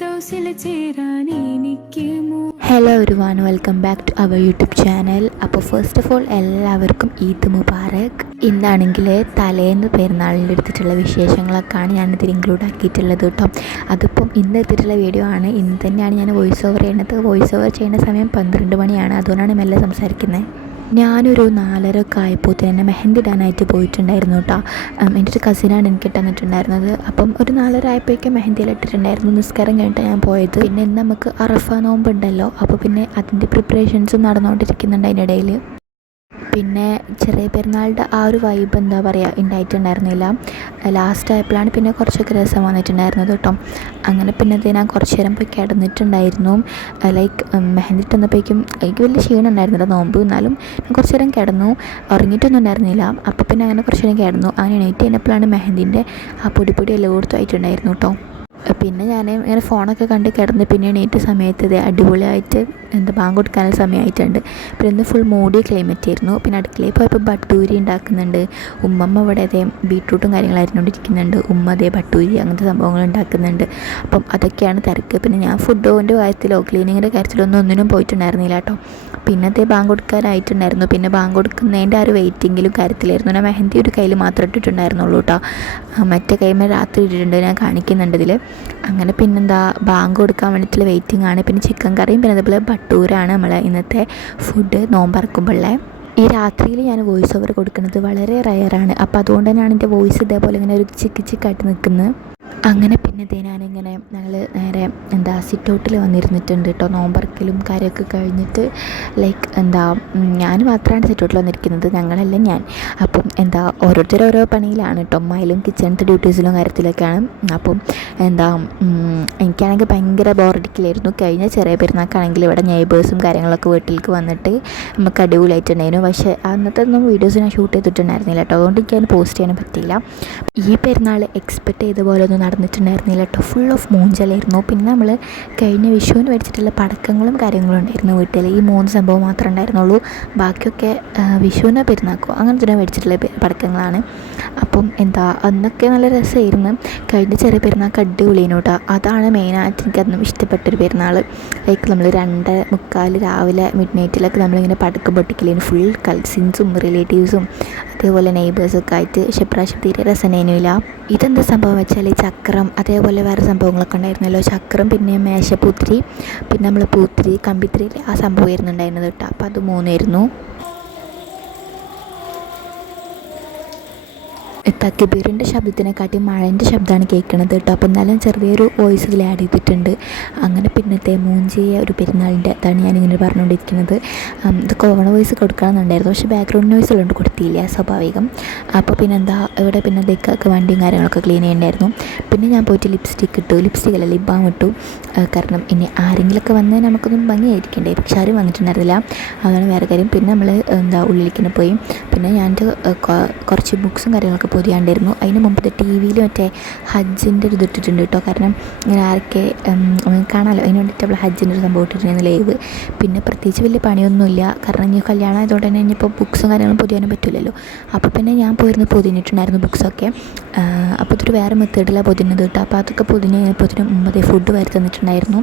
Hello everyone, welcome back to our YouTube channel. അപ്പോൾ first of all എല്ലാവർക്കും ഈദ് മുബാറക്. ഇന്നാണെങ്കിൽ തലേന്ന് പെരുന്നാളിൻ്റെ എടുത്തിട്ടുള്ള വിശേഷങ്ങളൊക്കെയാണ് ഞാനിതിൽ ഇൻക്ലൂഡ് ആക്കിയിട്ടുള്ളത് കേട്ടോ. അതിപ്പം ഇന്ന് എടുത്തിട്ടുള്ള വീഡിയോ ആണ്. ഇന്ന് തന്നെയാണ് ഞാൻ വോയിസ് ഓവർ ചെയ്യുന്നത്. വോയിസ് ഓവർ ചെയ്യുന്ന സമയം 12 മണിയാണ്, അതുകൊണ്ടാണ് മെല്ലെ സംസാരിക്കുന്നത്. ഞാനൊരു 4:30 ഒക്കെ ആയപ്പോൾ തന്നെ മെഹന്തി ഇടാനായിട്ട് പോയിട്ടുണ്ടായിരുന്നു കേട്ടോ. എൻ്റെ ഒരു കസിനാണ് എനിക്ക് തന്നിട്ടുണ്ടായിരുന്നത്. അപ്പം ഒരു 4:30 ആയപ്പോഴേക്കും മെഹന്തിയിൽ ഇട്ടിട്ടുണ്ടായിരുന്നു. നിസ്കാരം കഴിഞ്ഞിട്ട് ഞാൻ പോയത്. പിന്നെ ഇന്ന് നമുക്ക് അറഫ നോമ്പുണ്ടല്ലോ, അപ്പോൾ പിന്നെ അതിൻ്റെ പ്രിപ്പറേഷൻസും നടന്നുകൊണ്ടിരിക്കുന്നുണ്ട് അതിനിടയിൽ. പിന്നെ ചെറിയ പെരുന്നാളുടെ ആ ഒരു വൈബ് എന്താ പറയുക ഉണ്ടായിട്ടുണ്ടായിരുന്നില്ല. ലാസ്റ്റ് ആയപ്പോഴാണ് പിന്നെ കുറച്ചൊക്കെ രസം വന്നിട്ടുണ്ടായിരുന്നത് കേട്ടോ. അങ്ങനെ പിന്നെ ഞാൻ കുറച്ച് നേരം പോയി കിടന്നിട്ടുണ്ടായിരുന്നു. ലൈക്ക് മെഹന്തി ഇട്ടുന്നപ്പോഴേക്കും എനിക്ക് വലിയ ക്ഷീണം ഉണ്ടായിരുന്നില്ല നോമ്പ്, എന്നാലും ഞാൻ കുറച്ച് നേരം കിടന്നു. ഉറങ്ങിയിട്ടൊന്നും ഉണ്ടായിരുന്നില്ല. അപ്പോൾ പിന്നെ അങ്ങനെ കുറച്ച് നേരം കിടന്നു. അങ്ങനെ എണീറ്റ് കഴിഞ്ഞപ്പോഴാണ് മെഹന്തിൻ്റെ ആ പൊടി എല്ലായിടത്തും ആയിട്ടുണ്ടായിരുന്നു കേട്ടോ. പിന്നെ ഞാൻ ഇങ്ങനെ ഫോണൊക്കെ കണ്ട് കിടന്ന് പിന്നെ എണീറ്റ സമയത്ത് ഇത് അടിപൊളിയായിട്ട് ബാങ്ക് കൊടുക്കാനുള്ള സമയമായിട്ടുണ്ട്. പിന്നെ ഇന്ന് ഫുൾ മൂടി ക്ലൈമറ്റ് ആയിരുന്നു. പിന്നെ അടുക്കളയിൽ പോയപ്പോൾ ബട്ടൂരി ഉണ്ടാക്കുന്നുണ്ട്. ഉമ്മമ്മ ഇവിടെ അതേ ബീട്രൂട്ടും കാര്യങ്ങളായിരുന്നുകൊണ്ടിരിക്കുന്നുണ്ട്. ഉമ്മ അതേ ബട്ടൂരി അങ്ങനത്തെ സംഭവങ്ങൾ ഉണ്ടാക്കുന്നുണ്ട്. അപ്പം അതൊക്കെയാണ് തിരക്ക്. പിന്നെ ഞാൻ ഫുഡിൻ്റെ കാര്യത്തിലോ ക്ലീനിങ്ങിൻ്റെ കാര്യത്തിലോ ഒന്നിനും പോയിട്ടുണ്ടായിരുന്നില്ല കേട്ടോ. പിന്നെ അതേ ബാങ്ക് കൊടുക്കാനായിട്ടുണ്ടായിരുന്നു. പിന്നെ ബാങ്ക് കൊടുക്കുന്നതിൻ്റെ ആ ഒരു വെയിറ്റിങ്ങിലും കാര്യത്തിലായിരുന്നു. ഞാൻ മെഹന്തി ഒരു കയ്യിൽ മാത്രം ഇട്ടിട്ടുണ്ടായിരുന്നുള്ളൂ കേട്ടോ. മറ്റേ കൈമ രാത്രി ഇട്ടിട്ടുണ്ട്, ഞാൻ കാണിക്കുന്നുണ്ട് ഇതിൽ. അങ്ങനെ പിന്നെന്താ ബാങ്ക് കൊടുക്കാൻ വേണ്ടിയിട്ടുള്ള വെയിറ്റിംഗ് ആണ്. പിന്നെ ചിക്കൻ കറിയും പിന്നെ അതേപോലെ ബട്ടൂരാണ് നമ്മളെ ഇന്നത്തെ ഫുഡ് നോമ്പറക്കുമ്പോഴേ. ഈ രാത്രിയിൽ ഞാൻ വോയിസ് ഓവർ കൊടുക്കുന്നത് വളരെ റയറാണ്. അപ്പോൾ അതുകൊണ്ട് തന്നെയാണ് എൻ്റെ വോയിസ് ഇതേപോലെ ഇങ്ങനെ ഒരു ചിക്കായിട്ട് നിൽക്കുന്നത്. അങ്ങനെ പിന്നെ ഞാനിങ്ങനെ ഞങ്ങൾ നേരെ സിറ്റ് ഔട്ടിൽ വന്നിരുന്നിട്ടുണ്ട് കേട്ടോ. നോമ്പറക്കലും കാര്യമൊക്കെ കഴിഞ്ഞിട്ട് ലൈക്ക് ഞാൻ മാത്രമാണ് സിറ്റ് ഔട്ടിൽ വന്നിരിക്കുന്നത്, ഞങ്ങളെല്ലാം ഞാൻ. അപ്പം ഓരോരുത്തരും ഓരോ പണിയിലാണ് കേട്ടോ. അമ്മയിലും കിച്ചണത്തെ ഡ്യൂട്ടീസിലും കാര്യത്തിലൊക്കെയാണ്. അപ്പം എനിക്കാണെങ്കിൽ ഭയങ്കര ബോറടിക്കലായിരുന്നു. കഴിഞ്ഞ ചെറിയ പെരുന്നാൾക്കാണെങ്കിൽ ഇവിടെ നെയ്ബേഴ്സും കാര്യങ്ങളൊക്കെ വീട്ടിലേക്ക് വന്നിട്ട് നമുക്ക് അടിപൊളിയായിട്ടുണ്ടായിരുന്നു. പക്ഷേ അന്നത്തെ ഒന്നും വീഡിയോസ് ഞാൻ ഷൂട്ട് ചെയ്തിട്ടുണ്ടായിരുന്നില്ല കേട്ടോ. അതുകൊണ്ട് എനിക്കതിന് പോസ്റ്റ് ചെയ്യാനും പറ്റിയില്ല. ഈ പെരുന്നാൾ എക്സ്പെക്റ്റ് ചെയ്ത പോലെ ഒന്നും നടന്നിട്ടുണ്ടായിരുന്നില്ല കേട്ടോ. ഫുൾ ഓഫ് മൂഞ്ചലായിരുന്നു. പിന്നെ നമ്മൾ കഴിഞ്ഞ വിഷുവിന് മേടിച്ചിട്ടുള്ള പടക്കങ്ങളും കാര്യങ്ങളും ഉണ്ടായിരുന്നു വീട്ടിൽ. ഈ 3 സംഭവം മാത്രമേ ഉണ്ടായിരുന്നുള്ളൂ. ബാക്കിയൊക്കെ വിഷുവിനോ പെരുന്നാക്കോ അങ്ങനത്തെ തന്നെ മേടിച്ചിട്ടുള്ള പടക്കങ്ങളാണ്. അപ്പം അന്നൊക്കെ നല്ല രസമായിരുന്നു. കഴിഞ്ഞ ചെറിയ പെരുന്നാൾക്ക് അടിപൊളിയാണ് കേട്ടോ. അതാണ് മെയിനായിട്ട് എനിക്കതൊന്നും ഇഷ്ടപ്പെട്ടൊരു പെരുന്നാൾ. ലൈക്ക് നമ്മൾ 2:45 രാവിലെ മിഡ് നൈറ്റിലൊക്കെ നമ്മളിങ്ങനെ പടക്കം പൊട്ടിക്കലേന് ഫുൾ കസിൻസും റിലേറ്റീവ്സും അതേപോലെ നെയ്ബേഴ്സൊക്കെ ആയിട്ട്. പക്ഷേ പ്രാവശ്യം തീരെ രസമേനുമില്ല. ഇതെന്താ സംഭവം വെച്ചാൽ ചക്രം അതേപോലെ വേറെ സംഭവങ്ങളൊക്കെ ഉണ്ടായിരുന്നല്ലോ. ചക്രം പിന്നെ മേശപ്പൂത്തിരി പിന്നെ നമ്മൾ പൂത്തിരി കമ്പിത്തിരി ആ സംഭവം ആയിരുന്നുണ്ടായിരുന്നത് കേട്ടോ. അപ്പോൾ അത് 3 ആയിരുന്നു. തക്ബീറിൻ്റെ ശബ്ദത്തിനെക്കാട്ടി മഴേൻ്റെ ശബ്ദമാണ് കേൾക്കുന്നത് കേട്ടോ. അപ്പോൾ എന്നാലും ചെറിയൊരു വോയിസ് ഇതിൽ ആഡ് ചെയ്തിട്ടുണ്ട്. അങ്ങനെ പിന്നത്തെ മൂഞ്ചിയ ഒരു പെരുന്നാളിൻ്റെ അതാണ് ഞാനിങ്ങനെ പറഞ്ഞുകൊണ്ടിരിക്കുന്നത്. ഇത് കോമൺ വോയിസ് കൊടുക്കണമെന്നുണ്ടായിരുന്നു, പക്ഷേ ബാക്ക്ഗ്രൗണ്ട് നോയ്സ് ഉള്ളതുകൊണ്ട് കൊടുത്തില്ല, സ്വാഭാവികം. അപ്പോൾ ഇവിടെ പിന്നെ ഇതൊക്കെ വണ്ടിയും കാര്യങ്ങളൊക്കെ ക്ലീൻ ചെയ്യണ്ടായിരുന്നു. പിന്നെ ഞാൻ പോയിട്ട് ലിപ്സ്റ്റിക് അല്ല ലിപ് ബാം ഇട്ടു. കാരണം ഇനി ആരെങ്കിലുമൊക്കെ വന്നാൽ നമുക്കൊന്നും ഭംഗിയായിരിക്കണ്ടേ. പക്ഷെ ആരും വന്നിട്ടുണ്ടായിരുന്നില്ല, അതാണ് വേറെ കാര്യം. പിന്നെ നമ്മൾ ഉള്ളിലേക്ക് പോയി. പിന്നെ ഞാൻ കുറച്ച് ബുക്സും കാര്യങ്ങളൊക്കെ പൊതിയാണ്ടായിരുന്നു. അതിന് മുമ്പ് TV-യിൽ മറ്റേ ഹജ്ജിൻ്റെ ഒരു ഇതിട്ടിട്ടുണ്ട് കേട്ടോ. കാരണം ഇങ്ങനെ ആരൊക്കെ കാണാമല്ലോ, അതിന് വേണ്ടിയിട്ട് നമ്മൾ ഹജ്ജിൻ്റെ ഒരു സംഭവം ഇട്ടിട്ടുണ്ടായിരുന്നു ലൈവ്. പിന്നെ പ്രത്യേകിച്ച് വലിയ പണിയൊന്നുമില്ല, കാരണം ഇനി കല്യാണം ആയതുകൊണ്ട് തന്നെ ഇനിയിപ്പോൾ ബുക്സും കാര്യങ്ങളും പൊതിയാനും പറ്റില്ലല്ലോ. അപ്പോൾ പിന്നെ ഞാൻ പോയിരുന്നു പൊതിഞ്ഞിട്ടുണ്ടായിരുന്നു ബുക്സൊക്കെ. അപ്പോൾ ഇതൊരു വേറെ മെത്തേഡിലാണ് പൊതിഞ്ഞത് കേട്ടോ. അപ്പോൾ അതൊക്കെ പൊതിഞ്ഞപ്പോൾ മുമ്പേ ഫുഡ് വരെ തന്നിട്ടുണ്ടായിരുന്നു.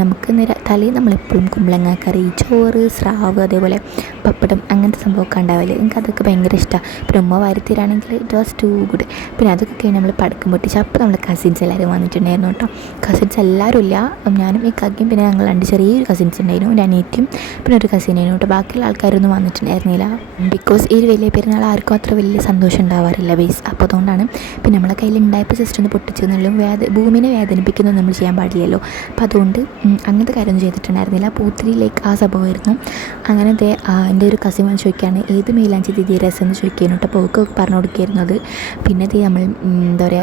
നമുക്ക് തലയിൽ നമ്മളെപ്പോഴും കുമ്പളങ്ങ കറി, ചോറ്, സ്രാവ്, അതേപോലെ പപ്പടം അങ്ങനത്തെ സംഭവമൊക്കെ ഉണ്ടാവില്ലേ. എനിക്കതൊക്കെ ഭയങ്കര ഇഷ്ടമാണ്. പിന്നെ ഉമ്മ വരുത്തിരാണെങ്കിൽ ഇറ്റ് വാസ് ടു ഗുഡ്. പിന്നെ അതൊക്കെ കഴിഞ്ഞ് നമ്മൾ പടക്കം പൊട്ടിച്ച് അപ്പോൾ നമ്മൾ കസിൻസ് എല്ലാവരും വന്നിട്ടുണ്ടായിരുന്നു കേട്ടോ. കസിൻസ് എല്ലാവരും ഇല്ല, ഞാനും ഈ കക്കിയും പിന്നെ ഞങ്ങൾ 2 ചെറിയൊരു കസിൻസ് ഉണ്ടായിരുന്നു, ഒരു അനിയത്തിയും പിന്നെ ഒരു കസിനായിരുന്നു കേട്ടോ. ബാക്കിയുള്ള ആൾക്കാരൊന്നും വന്നിട്ടുണ്ടായിരുന്നില്ല. ബിക്കോസ് ഈ വലിയ പെരുന്നാൾ ആർക്കും അത്ര വലിയ സന്തോഷം ഉണ്ടാവാറില്ല ബേസ്. അപ്പോൾ അതുകൊണ്ടാണ്. പിന്നെ നമ്മളെ കയ്യിൽ ഉണ്ടായപ്പോൾ ജസ്റ്റ് ഒന്ന് പൊട്ടിച്ചെന്നുള്ളൂ. ഭൂമിനെ വേദനിപ്പിക്കുന്നത് നമ്മൾ ചെയ്യാൻ പാടില്ലല്ലോ. അപ്പോൾ അതുകൊണ്ട് അങ്ങനത്തെ കാര്യമൊന്നും ചെയ്തിട്ടുണ്ടായിരുന്നില്ല. പൂത്തിരിയിലേക്ക് ആ സംഭവമായിരുന്നു. അങ്ങനെ എൻ്റെ ഒരു കസിൻ വന്ന് ചോദിക്കുകയാണ് ഏത് മൈലാഞ്ചി ദീദി രസം എന്ന് ചോദിക്കുന്നു കേട്ടോ. അപ്പോൾ ഒക്കെ പറഞ്ഞു കൊടുക്കുന്നത്. പിന്നെ നമ്മൾ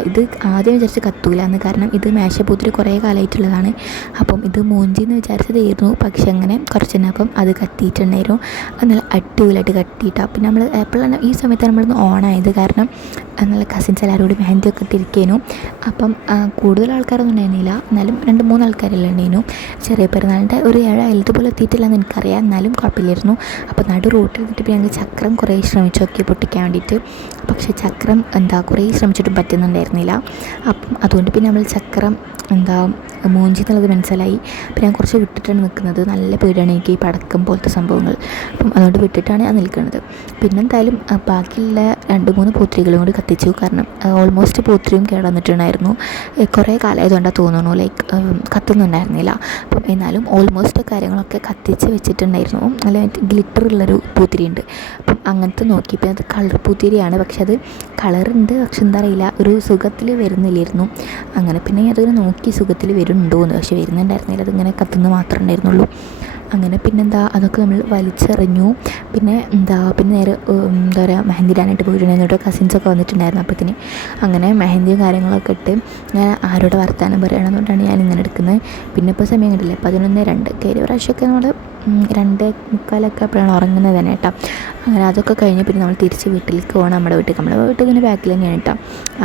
ഇത് ആദ്യം വിചാരിച്ച് കത്തൂല എന്ന്, കാരണം ഇത് മേശപ്പൂത്തിരി കുറേ കാലമായിട്ടുള്ളതാണ്. അപ്പം ഇത് മൂഞ്ചിന്ന് വിചാരിച്ചതായിരുന്നു. പക്ഷെ അങ്ങനെ കുറച്ചെന്നപ്പം അത് കത്തിയിട്ടുണ്ടായിരുന്നു. അത് നല്ല അടിപൊളിയായിട്ട് കത്തിയിട്ടാണ്. പിന്നെ നമ്മൾ എപ്പോഴാണ് ഈ സമയത്ത് നമ്മളൊന്ന് ഓണായത്, കാരണം നല്ല കസിൻസ് എല്ലാവരും കൂടി മെഹന്തിയൊക്കെ ഇട്ടിരിക്കുന്നു. അപ്പം കൂടുതൽ ആൾക്കാരൊന്നും ഉണ്ടായിരുന്നില്ല, എന്നാലും 2-3 ആൾക്കാരെല്ലാം ഉണ്ടായിരുന്നു. ചെറിയ പെരുന്നാളിൻ്റെ ഒരു 7 ഇതുപോലെ എത്തിയിട്ടില്ലെന്ന് എനിക്കറിയാം, എന്നാലും കുഴപ്പമില്ലായിരുന്നു. അപ്പോൾ റോട്ടിൽ നിന്നിട്ട് ഞങ്ങൾ ചക്രം കുറേ ശ്രമിച്ചു നോക്കി പൊട്ടിക്കാൻ വേണ്ടിയിട്ട്. പക്ഷേ ചക്രം കുറേ ശ്രമിച്ചിട്ടും പറ്റുന്നുണ്ടായിരുന്നില്ല. അപ്പം അതുകൊണ്ട് പിന്നെ നമ്മൾ ചക്രം മൂഞ്ചി എന്നുള്ളത് മനസ്സിലായി. അപ്പോൾ ഞാൻ കുറച്ച് വിട്ടിട്ടാണ് നിൽക്കുന്നത്. നല്ല പേടിയാണ് എനിക്ക് ഈ പടക്കം പോലത്തെ സംഭവങ്ങൾ. അപ്പം അതുകൊണ്ട് വിട്ടിട്ടാണ് ഞാൻ നിൽക്കുന്നത്. പിന്നെ എന്തായാലും ബാക്കിയുള്ള 2-3 പൂത്തിരികളും കൂടി കത്തിച്ചു. കാരണം ഓൾമോസ്റ്റ് പൂത്തിരിയും കേടന്നിട്ടുണ്ടായിരുന്നു. കുറേ കാലമായതുകൊണ്ടാണ് തോന്നുന്നു ലൈക്ക് കത്തുന്നുണ്ടായിരുന്നില്ല. അപ്പം എന്നാലും ഓൾമോസ്റ്റ് കാര്യങ്ങളൊക്കെ കത്തിച്ച് വെച്ചിട്ടുണ്ടായിരുന്നു. നല്ല ഗ്ലിറ്റർ ഉള്ളൊരു പൂത്തിരി ഉണ്ട്. അപ്പം അങ്ങനത്തെ നോക്കിയപ്പോൾ അത് കളർ പൂത്തിരിയാണ്. പക്ഷെ അത് കളറുണ്ട്, പക്ഷെ എന്താ അറിയില്ല, ഒരു സുഖത്തിൽ വരുന്നില്ലായിരുന്നു. അങ്ങനെ പിന്നെ അതിങ്ങനെ നോക്കി സുഖത്തിൽ വരുന്നുണ്ടോയെന്ന്. പക്ഷെ വരുന്നുണ്ടായിരുന്നില്ല, അതിങ്ങനെ കത്തുന്നത് മാത്രമേ ഉണ്ടായിരുന്നുള്ളൂ. അങ്ങനെ പിന്നെന്താ അതൊക്കെ നമ്മൾ വലിച്ചെറിഞ്ഞു. പിന്നെ നേരെ എന്താ പറയുക, മെഹന്തി ഇടാനായിട്ട് പോയിട്ടുണ്ടായിരുന്നു കേട്ടോ. കസിൻസൊക്കെ വന്നിട്ടുണ്ടായിരുന്നു അപ്പത്തിന്. അങ്ങനെ മെഹന്തിയും കാര്യങ്ങളൊക്കെ ഇട്ട് ഞാൻ ആരോട് വർത്താനം പറയണമെന്നുകൊണ്ടാണ് ഞാൻ ഇങ്ങനെ എടുക്കുന്നത്. പിന്നെ ഇപ്പോൾ സമയം കണ്ടില്ലേ, 11:02. കയറി പ്രാവശ്യമൊക്കെ നമ്മൾ 2:45 അപ്പോഴാണ് ഉറങ്ങുന്നത് തന്നെ കേട്ടോ. അങ്ങനെ അതൊക്കെ കഴിഞ്ഞ് പിന്നെ നമ്മൾ തിരിച്ച് വീട്ടിലേക്ക് പോകണം. നമ്മുടെ വീട്ടിൽ ഇതിന് ബാക്കിൽ തന്നെയാണ് കേട്ടോ.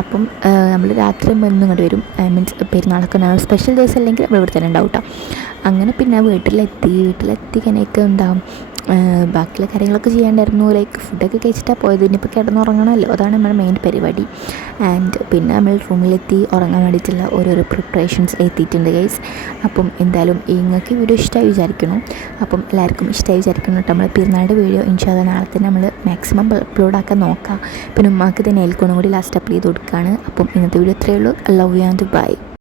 അപ്പം നമ്മൾ രാത്രി ഒന്നും ഇങ്ങോട്ട് വരും. മീൻസ് പെരുന്നാളൊക്കെ ഉണ്ടാകും. സ്പെഷ്യൽ ദിവസം അല്ലെങ്കിൽ നമ്മൾ ഇവിടെ തന്നെ ഉണ്ടാവും കേട്ടോ. അങ്ങനെ പിന്നെ വീട്ടിലെത്തി കനയൊക്കെ ഉണ്ടാകും. ബാക്കിയുള്ള കാര്യങ്ങളൊക്കെ ചെയ്യാണ്ടായിരുന്നു. ലൈക്ക് ഫുഡൊക്കെ കഴിച്ചിട്ടാണ് പോയത്. ഇനിയിപ്പോൾ കിടന്നുറങ്ങണമല്ലോ, അതാണ് നമ്മുടെ മെയിൻ പരിപാടി. ആൻഡ് പിന്നെ നമ്മൾ റൂമിലെത്തി ഉറങ്ങാൻ വേണ്ടിയിട്ടുള്ള ഓരോരോ പ്രിപ്പറേഷൻസ് എത്തിയിട്ടുണ്ട് ഗൈസ്. അപ്പം എന്തായാലും നിങ്ങൾക്ക് വീഡിയോ ഇഷ്ടമായി വിചാരിക്കുന്നു. അപ്പം എല്ലാവർക്കും ഇഷ്ടമായി വിചാരിക്കുന്നു കേട്ടോ. നമ്മൾ പെരുന്നാളുടെ വീഡിയോ ഇൻഷാ അല്ലാഹ് നാളെ തന്നെ നമ്മൾ മാക്സിമം അപ്ലോഡ് ആക്കാൻ നോക്കാം. പിന്നെ ഉമ്മാക്ക് തന്നെ ഏൽക്കൊന്നും കൂടി ലാസ്റ്റ് അപ്ലോഡ് ചെയ്ത് കൊടുക്കുകയാണ്. അപ്പം ഇന്നത്തെ വീഡിയോ ഇത്രയേ ഉള്ളൂ. Love you and by.